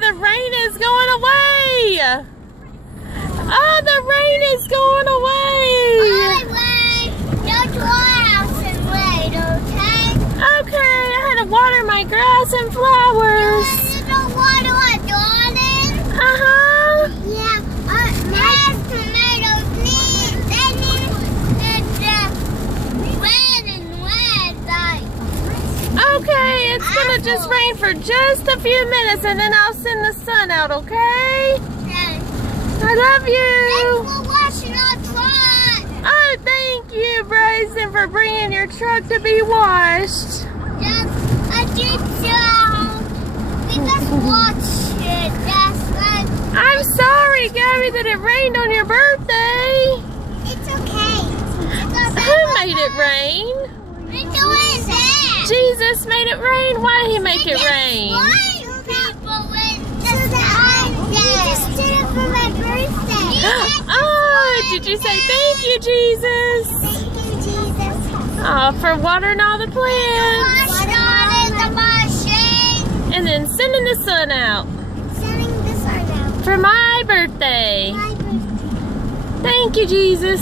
the rain is going away. Oh, the rain is going away. Go to our house and wait, okay? Okay, I had to water my grass and flowers. You don't water our garden? Uh-huh. Yeah, my tomatoes they need the red and red light. Okay, it's gonna just rain for just a few minutes and then I'll send the sun out, okay? I love you. Thanks for washing our truck. Oh, thank you, Bryson, for bringing your truck to be washed. Yes, I did so. We just watched it. That's right. I'm sorry, Gabby, that it rained on your birthday. It's okay. Who made it rain? We're doing that. Jesus made it rain. Why did he make it rain? Just did it for my birthday. Oh, did you say thank you, Jesus? Thank you, Jesus. Oh, for watering all the plants. Water the machine. And then sending the sun out Sending the sun out. for my birthday. My birthday. Thank you, Jesus.